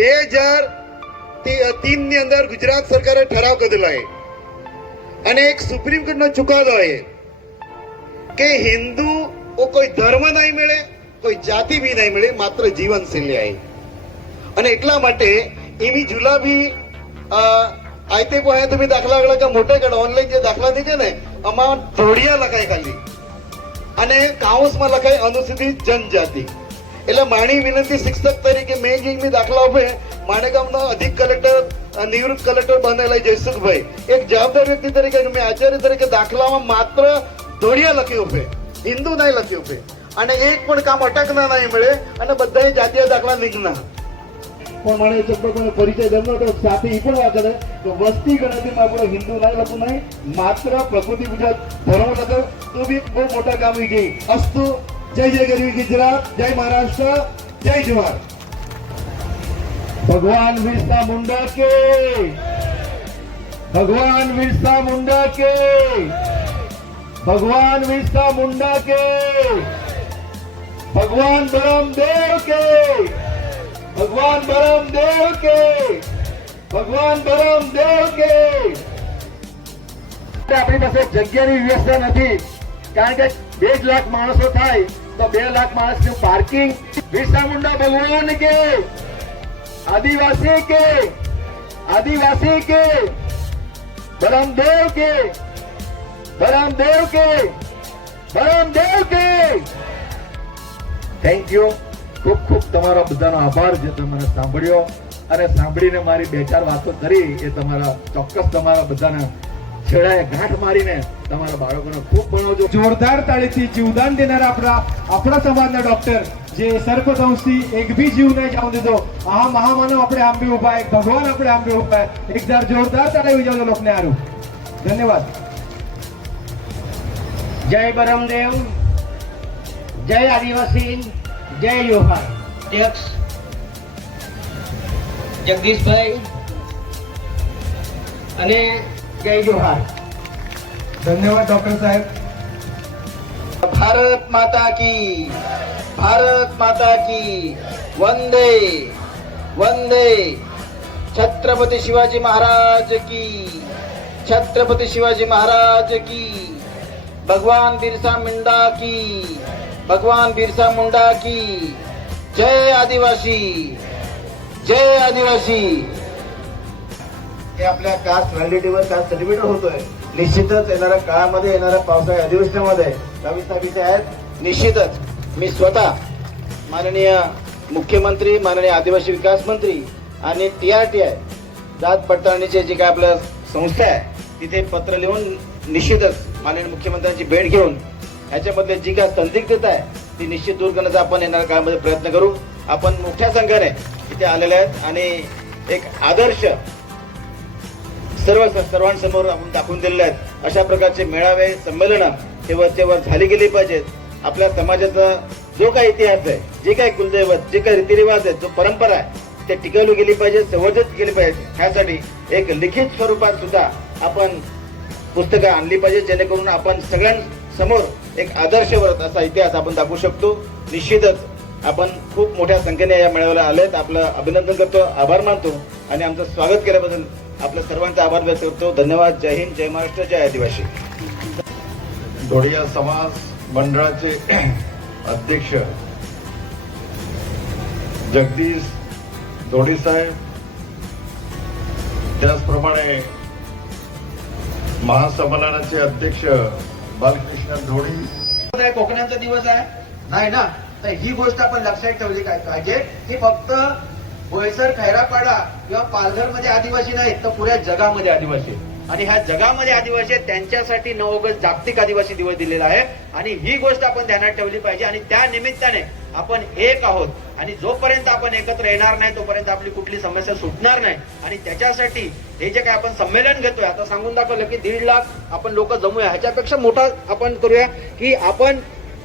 બે હજાર તીનની અંદર ગુજરાત સરકારે ઠરાવ કરેલો છે અને એક સુપ્રીમ કોર્ટનો ચુકાદો એ કે હિન્દુ કોઈ ધર્મ નહીં મળે, કોઈ જાતિ બી નહીં મળે, માત્ર જીવન શૈલી અને એટલા માટે એવી જુલાબી આયતે કોઈ તમે દાખલા આગળ મોટે ગણ ઓનલાઈન જે દાખલા દીધે ને એમાં ઢોળિયા લખાય ખાલી. અને કાઉસમાં લખાય અનુસૂચિત જનજાતિ. એટલે મારી વિનંતી શિક્ષક તરીકે મેં જે મેં દાખલા ઉભે માણેગામના અધિક કલેક્ટર અ, નિવૃત્ત કલેક્ટર બનેલા જયસુખભાઈ એક જવાબદાર વ્યક્તિ તરીકે મેં આચાર્ય તરીકે દાખલામાં માત્ર ધોડિયા લખ્યું ઉભે હિન્દુ નહીં લખ્યું ઉભે અને એક પણ કામ અટકના નહીં મળે અને બધા જાતીય દાખલા નીકળના પણ મને એ શબ્દોનો પરિચય દરનો તો સાથે એ પણ વાત કરે કે વસ્તી ગણતરીમાં આપણો હિન્દુ ના લખવું નહીં માત્ર પ્રકૃતિ ગુજરાત ધર્મ લખો તો બી બહુ મોટા કામ થઈ ગઈ અસ્તુ જય જય ગરવી ગુજરાત જય મહારાષ્ટ્ર જય જવાહર ભગવાન બિરસા મુંડા કે ભગવાન બિરસા મુંડા કે ભગવાન બિરસા મુંડા કે ભગવાન બરમદેવ કે ભગવાન બરમદેવ કે ભગવાન બરમદેવ કે આપણી પાસે જગ્યાની વ્યવસ્થા નથી કારણ કે બે જ લાખ માણસો થાય તો બે લાખ માણસનું પાર્કિંગ બિરસા ભગવાન કે, આદિવાસી કે આદિવાસી કે, બરમદેવ કે બરમદેવ કે બરમદેવ કે. થેન્ક યુ ખૂબ ખૂબ તમારા બધાનો આભાર જે તમે મને સાંભળ્યો. અને સાંભળીને મારી બે ચાર વાતો કરી એ તમારા ચોક્કસ તમારા બધાને છેડાએ ગાંઠ મારીને તમારા બાળકોને ખૂબ ભણાવજો. જોરદાર તાળીથી જીવદાન દેનાર આપણા આપણા સમાજના ડોક્ટર જે સર્પદંશથી એક બી જીવ નહીં જવા દીધો. આ મહામાનવ આપણે આંબે ઊભા એક ભગવાન આપણે આંબે ઊભા એક દર જોરદાર તાળી વિજાવજો લોકને આરું ધન્યવાદ. જય બરમદેવ જય આદિવાસી જય યોહાર અધ્યક્ષ જગદીશભાઈ અને जय जोहार. धन्यवाद डॉक्टर साहेब. भारत माता की भारत माता की वंदे वंदे. छत्रपती शिवाजी महाराज की छत्रपती शिवाजी महाराज की भगवान बिरसा मुंडा की भगवान बिरसा मुंडा की. जय आदिवासी जय आदिवासी. हे आपल्या कास्ट व्हॅलिडिटीवर कास्ट सर्टिफिकेट होतोय. निश्चितच येणाऱ्या काळामध्ये येणाऱ्या पावसाळ्या अधिवेशनामध्ये गावी विषय आहेत. निश्चितच मी स्वतः माननीय मुख्यमंत्री माननीय आदिवासी विकास मंत्री आणि टी आर टी आय जात पडताळणीचे जे काय आपलं संस्था आहे तिथे पत्र लिहून निश्चितच माननीय मुख्यमंत्र्यांची भेट घेऊन ह्याच्यामधले जी काय संदिग्धता आहे ती निश्चित दूर करण्याचा आपण येणाऱ्या काळामध्ये प्रयत्न करू. आपण मोठ्या संख्येने इथे आलेले आहेत आणि एक आदर्श सर्व सर्वांसमोर आपण दाखवून दिलेले आहेत. अशा प्रकारचे मेळावे संमेलनं हे वरचेवर झाली गेली पाहिजेत. आपल्या समाजाचा जो काही इतिहास आहे जे काही कुलदैवत जे काही रीतिरिवाज आहेत जो परंपरा आहे ते टिकवली गेली पाहिजे संवर्धित केली पाहिजे ह्यासाठी एक लिखित स्वरूपात सुद्धा आपण पुस्तकं आणली पाहिजे जेणेकरून आपण सगळ्यांसमोर एक आदर्शवरत असा इतिहास आपण दाखवू शकतो. निश्चितच आपण खूप मोठ्या संख्येने या मेळाव्याला आलेत. आपलं अभिनंदन करतो आभार मानतो आणि आमचं स्वागत केल्याबद्दल आपल्या सर्वांचा आभार व्यक्त करतो. धन्यवाद. जय हिंद जय महाराष्ट्र जय आदिवासी. धोडिया समाज मंडळाचे अध्यक्ष जगदीश धोडी साहेब त्याचप्रमाणे महासंमेलनाचे अध्यक्ष बालकृष्ण धोडी आहे कोकणाचा दिवस आहे? नाही ना. तर ही गोष्ट आपण लक्षात ठेवली काय पाहिजे. की फक्त बोईसर खैरापाडा किंवा पालघरमध्ये आदिवासी नाहीत तर पुऱ्या जगामध्ये आदिवासी आणि ह्या जगामध्ये आदिवासी आहेत त्यांच्यासाठी नऊ ऑगस्ट जागतिक आदिवासी दिवस दिलेला आहे. आणि ही गोष्ट आपण ध्यानात ठेवली पाहिजे. आणि त्या निमित्ताने आपण एक आहोत. आणि जोपर्यंत आपण एकत्र येणार नाही तोपर्यंत आपली कुठली समस्या सुटणार नाही. आणि त्याच्यासाठी हे जे काय आपण संमेलन घेतोय आता सांगून दाखवलं की दीड लाख आपण लोक जमूया. ह्याच्यापेक्षा मोठा आपण करूया की आपण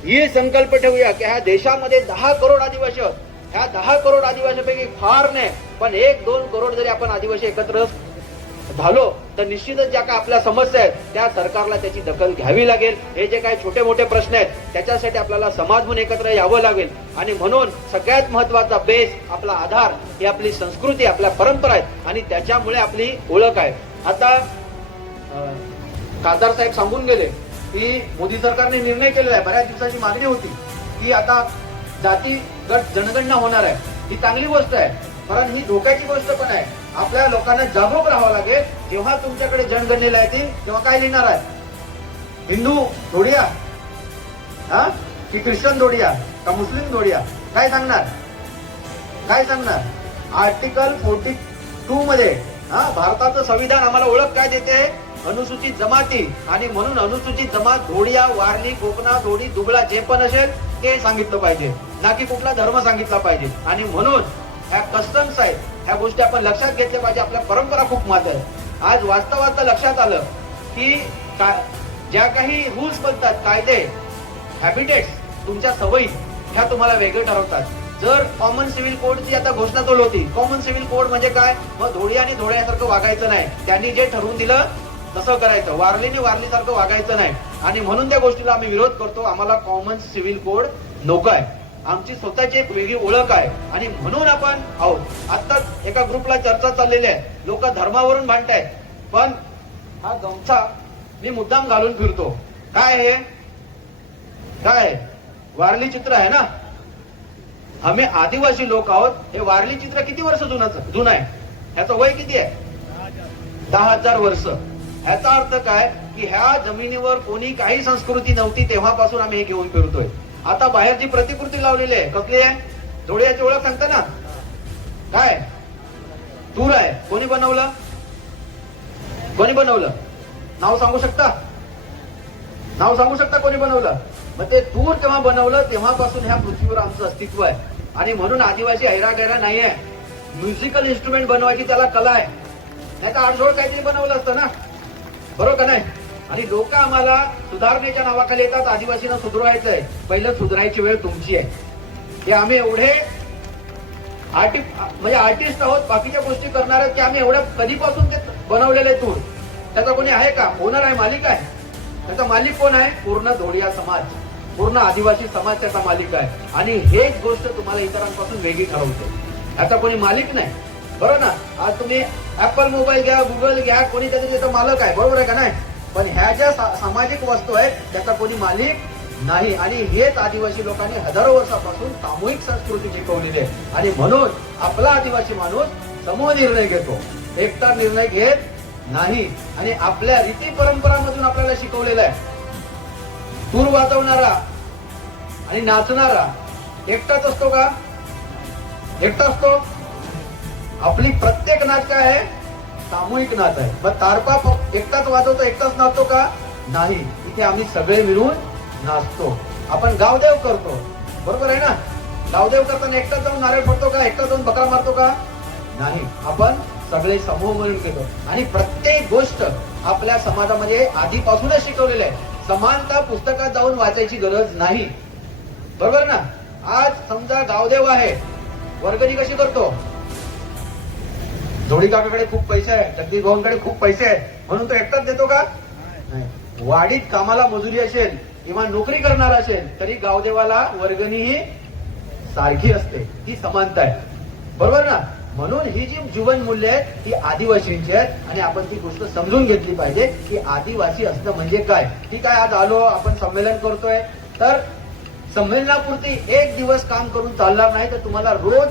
ही संकल्प ठेवूया की ह्या देशामध्ये दहा करोड आदिवासी आहोत. ह्या दहा करोड आदिवासीपैकी फार नाही पण एक दोन करोड जरी आपण आदिवासी एकत्र झालो तर निश्चितच ज्या काय आपल्या समस्या आहेत त्या सरकारला त्याची दखल घ्यावी लागेल. हे जे काही छोटे मोठे प्रश्न आहेत त्याच्यासाठी आपल्याला समाज म्हणून एकत्र यावं लागेल. आणि म्हणून सगळ्यात महत्त्वाचा बेस आपला आधार ही आपली संस्कृती आपल्या परंपरा आहेत. आणि त्याच्यामुळे आपली ओळख आहे. आता खासदार साहेब सांगून गेले की मोदी सरकारने निर्णय केलेला आहे. बऱ्याच दिवसाची मागणी होती की आता जाती गट जनगणना होणार आहे. ही चांगली गोष्ट आहे. कारण ही धोक्याची गोष्ट पण आहे. आपल्या लोकांना जागरूक राहावं लागेल. जेव्हा तुमच्याकडे जनगणनेला येतील तेव्हा काय लिहिणार आहे? हिंदू धोडिया? हा? की ख्रिश्चन धोडिया? का मुस्लिम धोडिया? काय सांगणार? काय सांगणार? आर्टिकल फोर्टी टू मध्ये हा? भारताचं संविधान आम्हाला ओळख काय देते? अनुसूचित जमाती. आणि म्हणून अनुसूचित जमात धोडिया वारली कोकणा धोडी दुबळा जे पण असेल ते सांगितलं पाहिजे ना की कुठला धर्म सांगितला पाहिजे. आणि म्हणून ह्या कस्टम्स आहेत ह्या गोष्टी आपण लक्षात घेतल्या पाहिजे. आपल्या परंपरा खूप महत्त्व आहे. आज वाचता वाचता लक्षात आलं की का- ज्या काही रूल्स बनतात कायदे हॅबिटेट्स तुमच्या सवयी ह्या तुम्हाला वेगळं ठरवतात. जर कॉमन सिव्हिल कोडची आता घोषणा चालू होती कॉमन सिव्हिल कोड म्हणजे काय? मग धोडी आणि धोड्यासारखं वागायचं नाही. त्यांनी जे ठरवून दिलं तसं करायचं. वारलीने वारलीसारखं वागायचं नाही. आणि म्हणून त्या गोष्टीला आम्ही विरोध करतो. आम्हाला कॉमन सिव्हिल कोड नको आहे. आमची स्वतःची एक वेगळी ओळख आहे. आणि म्हणून आपण आहोत. आत्ताच एका ग्रुपला चर्चा चाललेली आहे. लोक धर्मावरून भांडतायत. पण हा गमछा मी मुद्दाम घालून फिरतो. काय हे? काय आहे? वारली चित्र आहे ना? आम्ही आदिवासी लोक आहोत. हे वारली चित्र किती वर्ष जुनं जुनं आहे? ह्याचं वय किती आहे? दहा हजार वर्ष. ह्याचा अर्थ काय? की ह्या जमिनीवर कोणी काही संस्कृती नव्हती तेव्हापासून आम्ही हे घेऊन फिरतोय. आता बाहेर जी प्रतिकृती लावलेली आहे कसली आहे? जोड्याची ओळख सांगता ना? काय? तूर आहे. कोणी बनवलं? कोणी बनवलं? नाव सांगू शकता? नाव सांगू शकता कोणी बनवलं? मग ते तूर तेव्हा बनवलं तेव्हापासून ह्या पृथ्वीवर आमचं अस्तित्व आहे. आणि म्हणून आदिवासी ऐरा गैरा नाही आहे. म्युझिकल इन्स्ट्रुमेंट बनवायची त्याला कला आहे. नाही तर आडझोड काहीतरी बनवलं असतं ना? बरोबर का नाही? आणि लोक आम्हाला सुधारणेच्या नावाखाली येतात. आदिवासींना आहे पहिलं सुधारायची वेळ तुमची आहे. हे आम्ही एवढे आर्टि म्हणजे आर्टिस्ट आहोत. बाकीच्या गोष्टी करणार आहेत की आम्ही एवढ्या कधीपासून ते बनवलेले तूर. त्याचा कोणी आहे का? ओनर आहे मालिक आहे? त्याचा मालिक कोण आहे? पूर्ण धोडिया समाज. पूर्ण आदिवासी समाज त्याचा मालिक आहे. आणि हेच गोष्ट तुम्हाला इतरांपासून वेगळी ठरवते. याचा कोणी मालिक नाही. बरोबर ना? आज तुम्ही ऍपल मोबाईल घ्या गुगल घ्या कोणी त्याचा त्याचा मालक आहे. बरोबर आहे का नाही? पण ह्या ज्या सा- सामाजिक वस्तू आहेत त्याचा कोणी मालिक नाही. आणि हेच आदिवासी लोकांनी हजारो वर्षापासून सामूहिक संस्कृती शिकवलेली आहे. आणि म्हणून आपला आदिवासी माणूस समूह निर्णय घेतो. एकटा निर्णय घेत नाही. आणि आपल्या रीती परंपरामधून आपल्याला शिकवलेलं आहे. तूर वाजवणारा आणि नाचणारा एकटाच असतो का? एकटा असतो? आपली प्रत्येक नाच काय आहे? सामूहिक नाच आहे. मग तारपा एकटाच वाजवतो एकटाच नाचतो का? नाही. इथे आम्ही सगळे मिळून नाचतो. आपण गावदेव करतो. बरोबर आहे ना? गावदेव करताना एकटाच जाऊन नारळ फोडतो का? एकटा जाऊन बकरा मारतो का? नाही. आपण सगळे समूह मिळून घेतो. आणि प्रत्येक गोष्ट आपल्या समाजामध्ये आधीपासूनच शिकवलेलं आहे. समानता पुस्तकात जाऊन वाचायची गरज नाही. बरोबर ना? आज समजा गावदेव आहे. वर्गणी कशी करतो? जोडी काकाकडे खूप पैसे आहे जगदीश भाऊंकडे खूप पैसे आहे म्हणून तो एकटाच देतो का? नाही. वाडीत कामाला मजुरी असेल किंवा नोकरी करणार असेल तरी गावदेवाला वर्गणी ही सारखी असते. ही समानता आहे. बरोबर ना? म्हणून ही जी जीवन मूल्य आहेत ही आदिवासींची आहेत आणि आपण ती गोष्ट समजून घेतली पाहिजे की आदिवासी असणं म्हणजे काय? ठीक आहे आज आलो आपण संमेलन करतोय तर संमेलनापुरती एक दिवस काम करून चालणार नाही तर तुम्हाला रोज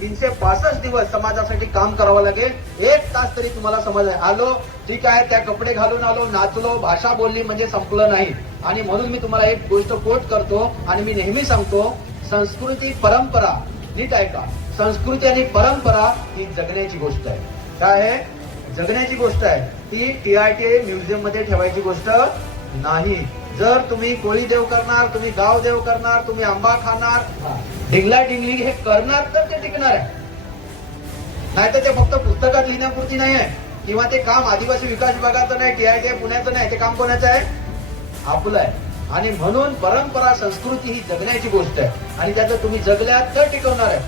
तीनशे पासष्ट दिवस समाजासाठी काम करावं लागेल. एक तास तरी तुम्हाला समज आहे आलो ठीक आहे त्या कपडे घालून आलो नाचलो भाषा बोलली म्हणजे संपलं नाही. आणि म्हणून मी तुम्हाला एक गोष्ट कोट करतो आणि मी नेहमी सांगतो संस्कृती परंपरा नीट ऐका. संस्कृती आणि परंपरा ही जगण्याची गोष्ट आहे. काय आहे? जगण्याची गोष्ट आहे. ती टी आय म्युझियममध्ये ठेवायची गोष्ट नाही. जर तुम्ही कोळी देव करणार तुम्ही गाव देव करणार तुम्ही आंबा खाणार ढिंगला ढिंगली हे करणार तर ते टिकणार आहे. नाही तर ते फक्त पुस्तकात लिहिण्यापुरती नाही आहे. किंवा ते काम आदिवासी विकास विभागाचं नाही टीआयटी पुण्याचं नाही ते काम कोणाचं आहे? आपलं आहे. आणि म्हणून परंपरा संस्कृती ही जगण्याची गोष्ट आहे. आणि त्याचं तुम्ही जगल्यात तर टिकवणार आहे.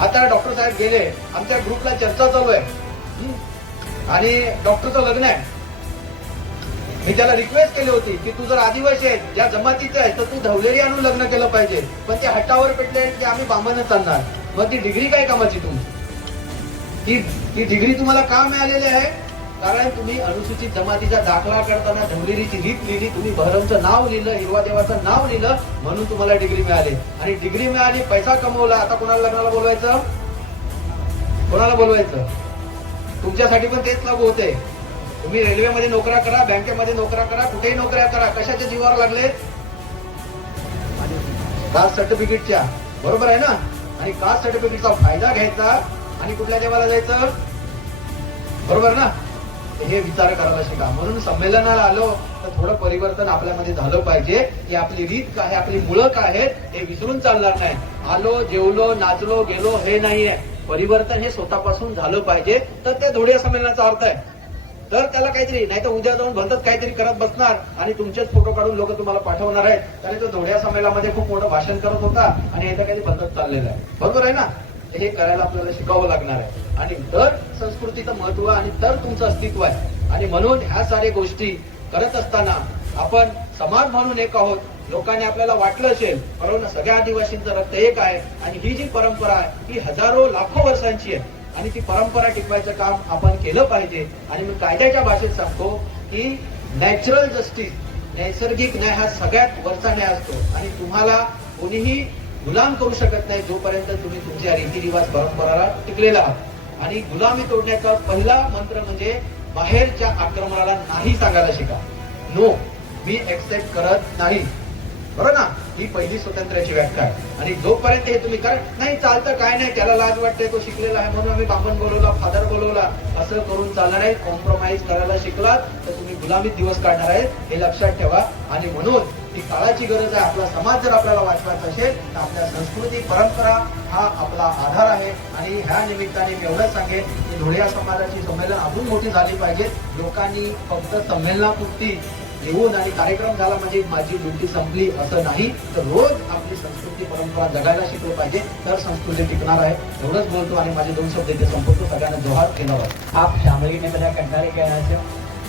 आता डॉक्टर साहेब गेले. आमच्या ग्रुपला चर्चा चालू आहे. आणि डॉक्टरचं लग्न आहे. मी त्याला रिक्वेस्ट केली होती की तू जर आदिवासी आहे ज्या जमातीचं आहे तर तू धवलेरी आणून लग्न केलं पाहिजे. पण ते हट्टावर पेटले की आम्ही बांबनच चालणार. मग ती डिग्री काय कामाची तुमची ती ती डिग्री तुम्हाला का मिळालेली आहे? कारण तुम्ही अनुसूचित जमातीचा दाखला करताना धवलेरीची रीत लिहिली तुम्ही बहरमचं नाव लिहिलं हिरवा देवाचं नाव लिहिलं म्हणून तुम्हाला डिग्री मिळाली. आणि डिग्री मिळाली पैसा कमवला आता कोणाला लग्नाला बोलवायचं? कोणाला बोलवायचं? तुमच्यासाठी पण तेच लागू होते. तुम्ही रेल्वेमध्ये नोकऱ्या करा बँकेमध्ये नोकऱ्या करा कुठेही नोकऱ्या करा कशाच्या जीवावर लागले? कास्ट सर्टिफिकेटच्या. बरोबर आहे ना? आणि कास्ट सर्टिफिकेटचा फायदा घ्यायचा आणि कुठल्या देवाला जायचं? बरोबर ना? हे विचार करायला शिका. म्हणून संमेलनाला आलो तर थोडं परिवर्तन आपल्यामध्ये झालं पाहिजे. की आपली रीत काय आहे आपली मुळं काय आहेत हे विसरून चालणार नाही. आलो जेवलो नाचलो गेलो हे नाहीये. परिवर्तन हे स्वतःपासून झालं पाहिजे. तर त्या धोड्या संमेलनाचा अर्थ आहे. तर त्याला काहीतरी नाही तर उद्या जाऊन भलतच काहीतरी करत बसणार आणि तुमचेच फोटो काढून लोक तुम्हाला पाठवणार आहेत. त्याने तो धोड्या संमेलनामध्ये खूप मोठं भाषण करत होता आणि याचं काही भलतच चाललेलं आहे. बरोबर आहे ना? हे करायला आपल्याला शिकावं लागणार आहे. आणि तर संस्कृतीचं महत्त्व आणि तर तुमचं अस्तित्व आहे. आणि म्हणून ह्या साऱ्या गोष्टी करत असताना आपण समाज म्हणून एक आहोत. लोकांनी आपल्याला वाटलं असेल परंतु सगळ्या आदिवासींचं रक्त एक आहे आणि ही जी परंपरा आहे ही हजारो लाखो वर्षांची आहे. आणि ती परंपरा टिकवायचं काम आपण केलं पाहिजे. आणि मी कायद्याच्या भाषेत सांगतो की नॅचरल जस्टिस नैसर्गिक न्याय हा सगळ्यात वरचा न्याय असतो. आणि तुम्हाला कोणीही गुलाम करू शकत नाही जोपर्यंत तुम्ही तुमच्या रीतिरिवाज परंपराला टिकलेला आहात. आणि गुलामी तोडण्याचा पहिला मंत्र म्हणजे बाहेरच्या आक्रमणाला नाही सांगायला शिका. नो मी एक्सेप्ट करत नाही. बरोबर ना? ही पहिली स्वातंत्र्याची व्याख्या. आहे आणि जोपर्यंत हे तुम्ही कारण नाही चालतं काय नाही त्याला लाज वाटते तो शिकलेला आहे म्हणून आम्ही बाबण बोलवला फादर बोलवला. असं करून चालणार आहे कॉम्प्रोमाइज करायला शिकलात तर तुम्ही गुलामीत दिवस काढणार आहेत हे लक्षात ठेवा. आणि म्हणून ही काळाची गरज आहे आपला समाज जर आपल्याला वाचवायचा असेल तर आपल्या संस्कृती परंपरा हा आपला आधार आहे. आणि ह्या निमित्ताने मी एवढंच सांगेन की धुळ्या समाजाची संमेलन अजून मोठी झाली पाहिजे. लोकांनी फक्त संमेलनापुरती येऊन आणि कार्यक्रम झाला म्हणजे माझी ड्युटी संपली असं नाही तर रोज आपली संस्कृती परंपरा जगायला शिकलं पाहिजे तर संस्कृती टिकणार आहे एवढंच बोलतो आणि माझे दोन शब्द इथे संपवतो સગાને જોહાર ધન્યવાદ આપ સાંભળીને બધા કંટાળી ગયા છો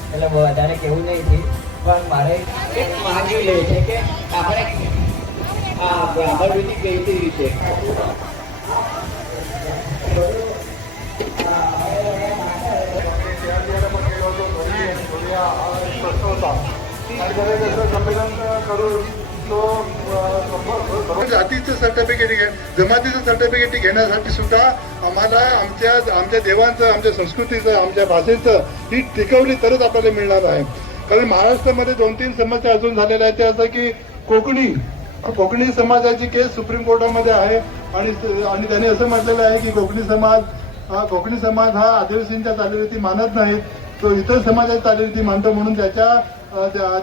એટલે બહુ વધારે કહેવું નહીં છે પણ મારે એક માગી લે છે કે આપણે આ બ્રાહ્મણ વિધિ કેવી રીતે म्हणजे जातीचं सर्टिफिकेट घे जमातीचं सर्टिफिकेट घेण्यासाठी सुद्धा आम्हाला आमच्या आमच्या देवांचं आमच्या संस्कृतीचं आमच्या भाषेचं ही टिकवली तरच आपल्याला मिळणार आहे. कारण महाराष्ट्रामध्ये दोन तीन समस्या अजून झालेल्या आहेत. ते असं की कोकणी कोकणी समाजाची केस सुप्रीम कोर्टामध्ये आहे आणि आणि त्यांनी असं म्हटलेलं आहे की कोकणी समाज कोकणी समाज हा आदिवासींच्या चालीरीती मानत नाही. तो इतर समाजाच्या चालीरीती मानतो म्हणून त्याच्या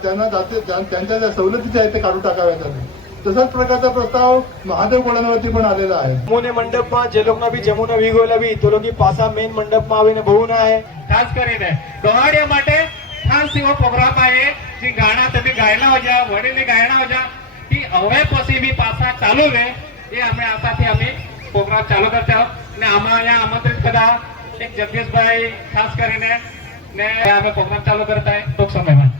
त्यांना जाते त्या- त्यांच्या ज्या सवलती आहेत ते काढून टाकाव्यात आले तसाच प्रकारचा प्रस्ताव महादेव कोळांवरती પણ આવેલા છે જમ્મુને મંડપમાં જે લોકોના બી જમ્મુના વીગોલા બી તો લોકો પાછા મેઇન મંડપમાં આવીને બહુ ના હે ખાસ કરીને ડોહાડિયા માટે ખાસ એવો પ્રોગ્રામ આવે જે ગાણા તમે ગાયના હોજા વડીલને ગાયના હોજા કે હવે પછી બી પાછા ચાલુ રહે એ અમે આશાથી અમે પ્રોગ્રામ ચાલુ કરતા હોત. ને આમાં અહીંયા આમંત્રિત કર્યા એક જગદીશભાઈ ખાસ કરીને ને અમે પ્રોગ્રામ ચાલુ કરતા હોય ટૂંક સમયમાં